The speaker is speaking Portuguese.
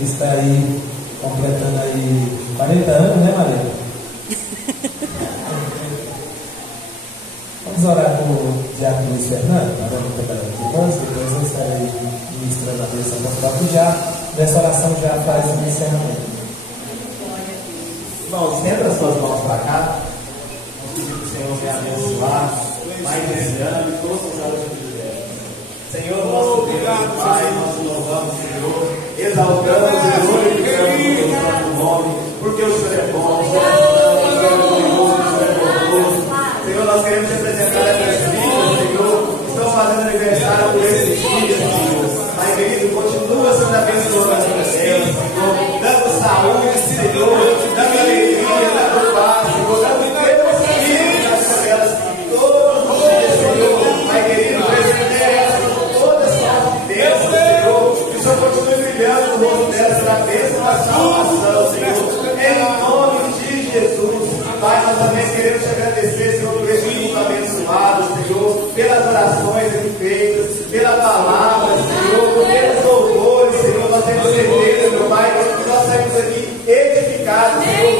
que está aí completando aí 40 anos, né, Maria? Vamos orar com o Diácono Luiz Fernando, orando pela irmãs, depois eu estarei ministrando a bênção pastoral, que já, nessa oração já faz o encerramento. Irmãos, estenda as suas mãos para cá, vamos pedir para o Senhor me abençoar, mais esse ano e todos os anos que vier. Senhor, nosso Deus, Pai, nós louvamos o Senhor, exaltamos e glorificamos o teu santo nome, porque o Senhor é bom, o Senhor é glorioso, o Senhor é bondoso. Senhor, nós queremos te apresentar essas vidas, Senhor, que estão fazendo aniversário por esses dias, Senhor. Pai querido, continua sendo abençoando a vida delas, Senhor, dando saúde, Senhor, dando alegria, dando paz, Senhor, dando Deus, Filho, na vida delas, todos os dias, Senhor. Pai querido, presente elas com toda a sorte de Deus, Senhor, que o Senhor continue brilhando no rosto delas pela bênção da salvação, Senhor, em nome de Jesus. Pai, nós também queremos te agradecer, Senhor, por esse culto abençoado, Senhor, pelas orações aqui feitas, pela palavra, Senhor, pelos louvores, Senhor. Nós temos certeza, meu Pai, que nós saímos aqui edificados, Senhor,